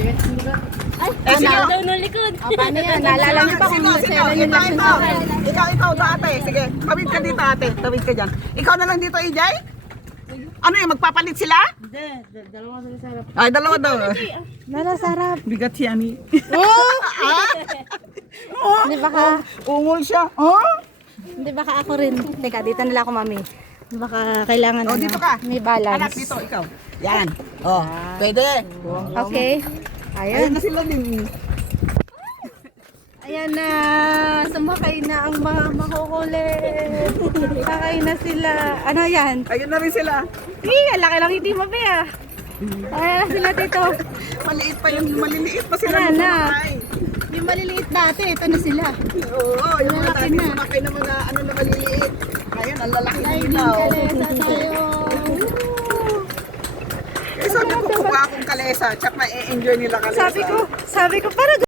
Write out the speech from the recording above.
Eh, sige. daw ng likod. Paano yan? Naalala niyo pa kung kailan yung last yung akin? Ikaw, ate. Sige, tawid ka dito, ate. Tawid ka dyan. Ikaw na lang dito, EJ? Ano yung magpapalit sila? Hindi, dalawa sa sarap. Ay, dalawa daw. Nala, sarap. Bigat yan eh. Oh! Oh, Hindi baka, ungol siya. Oh? hindi baka ako rin. Teka, dito nila ako, mami. Baka kailangan Oh, dito ka. may balance. Anak, dito, ikaw. Yan. Oh, pwede. Okay. Ayan Ayan. na sila din. Ayan na. Sumakay na ang mga makukulit. Sakay na sila. Ano yan? Ayun na rin sila. Ang laki lang hindi mabe ah. Ayan na sila dito. Maliit pa yung maliliit pa sila. Ayan nung na. sumakay. Yung maliliit dati, ito na sila. Oo, yung mga Lalaki dati na. sumakay na mga ano na maliliit. Ngayon, ang lalaki na Ay, nila. Oh. kalesa tayo. Eh, sabi ko, kukuha akong kalesa. Tsaka ma-enjoy nila kalesa. Sabi ko, para